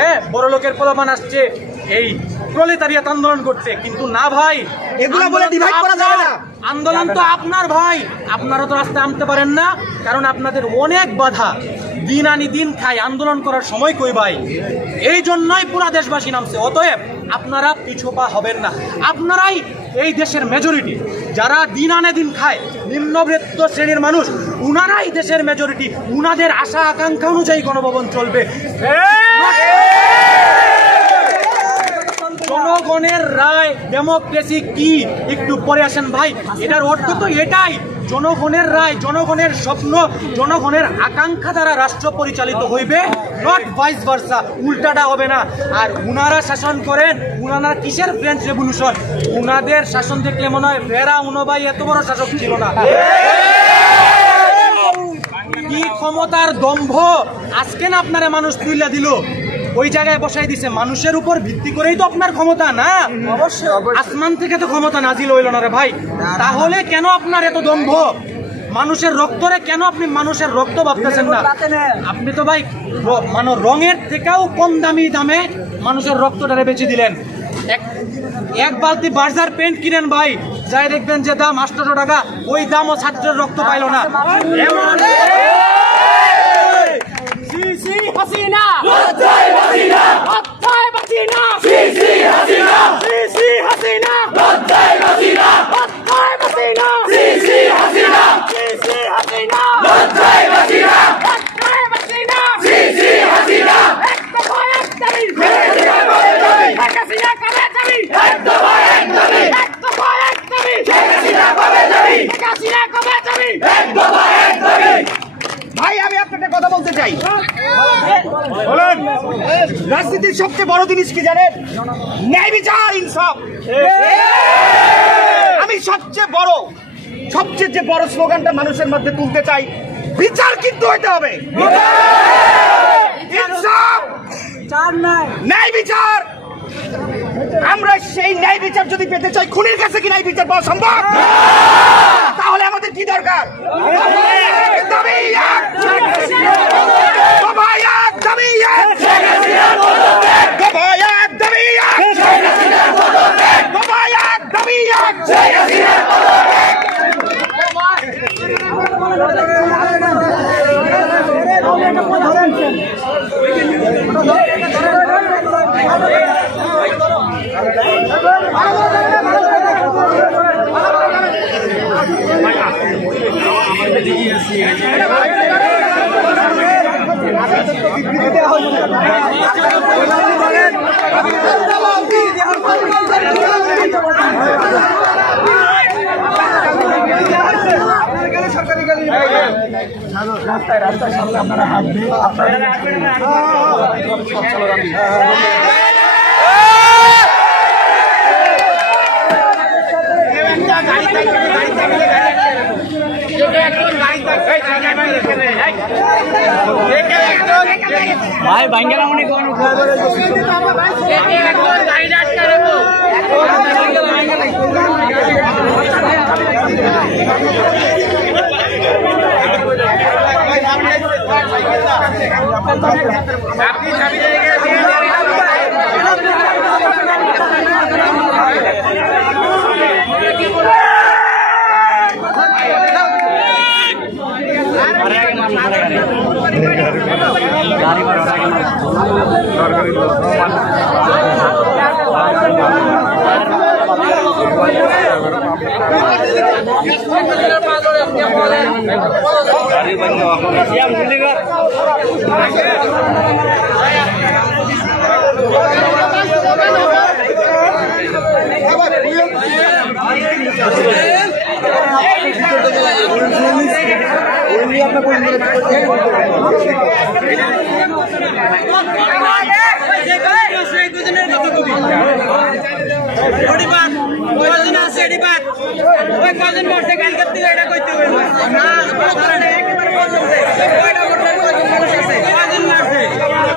হ্যাঁ, বড় লোকের প্রলোভন আসছে এই প্রলেতারিয়াত আন্দোলন করতে, কিন্তু না ভাই, এগুলা বলে ডিভাইড করা যাবে না। আন্দোলন তো আপনার ভাই, আপনারা তো রাস্তায় নামতে পারেন না, কারণ আপনাদের অনেক বাধা। দিন আনি দিন খাই, আন্দোলন করার সময় কই ভাই। এই জন্যই পুরা দেশবাসী নামছে। অতএব আপনারা পিছপা হবেন না। আপনারাই এই দেশের মেজরিটি, যারা দিন আনে দিন খায়, নিম্নবিত্ত শ্রেণীর মানুষ, উনারাই দেশের মেজরিটি। উনাদের আশা আকাঙ্ক্ষা অনুযায়ী গণভবন চলবে। জনগণের রায়, ডেমোক্রেসি কি একটু পরে আসেন ভাই। এটার অর্থ তো এটাই, জনগণের রায়, জনগণের স্বপ্ন, জনগণের আকাঙ্ক্ষা দ্বারা রাষ্ট্র পরিচালিত হইবে, নট ভাইস ভার্সা। উল্টাটা হবে না। আর উনারা শাসন করেন, উনারা কিসের ফ্রেঞ্চ রেভলিউশন? উনাদের শাসন দেখলে মনে হয় ভেরা উনবাই এত বড় শাসক ছিল না। কি ক্ষমতার দম্ভ! আজকে না আপনারে মানুষ তুইলা দিল, ওই জায়গায় বসাই দিছে। মানুষের উপর ভিত্তি করেই তো আপনার ক্ষমতা না। অবশ্যই আসমান থেকে তো ক্ষমতা নাজিল হইল না রে ভাই। তাহলে কেন আপনার এত দম্ভ? মানুষের রক্তরে কেন আপনি মানুষের রক্ত ভাবতেছেন না? আপনি তো ভাই মানে রঙের থেকেও কম দামে মানুষের রক্তটারে বেচে দিলেন। এক বালতি বার্জার পেন্ট কিনেন ভাই, যাই দেখবেন যে দাম 800 টাকা, ওই দামও ছাত্রের রক্ত পাইল না। হাসিনা লজ্জায় বাসিনা, লজ্জায় বাসিনা, সিসি হাসিনা, সিসি হাসিনা লজ্জায় বাসিনা, লজ্জায় বাসিনা, সিসি হাসিনা, সিসি হাসিনা লজ্জায় বাসিনা, লজ্জায় বাসিনা, সিসি হাসিনা। এক দফা এক দাবি, হাসিনা কবে যাবি? হাসিনা কবে যাবি? এক দফা এক দাবি, এক দফা এক দাবি, হাসিনা কবে যাবি? হাসিনা কবে যাবি? এক দফা এক দাবি। ভাই, আমি আপনাকে কথা বলতে চাই। বলেন, রাজনীতির সবচেয়ে বড় জিনিস কি জানেন? ন্যায় বিচার, ইনসাফ। আমি সবচেয়ে বড় স্লোগানটা মানুষের মধ্যে তুলতে চাই, বিচার কিন্তু হইতে হবে। ইনসাফ, ন্যায় বিচার। আমরা সেই ন্যায় বিচার যদি পেতে চাই, খুনির কাছে কি ন্যায় বিচার পাওয়া সম্ভব? তাহলে আমাদের কি দরকার? রাস্তায় সামনে আপনারা হাঁটবেন, ভাই বাঙ্গালা মনে কোন না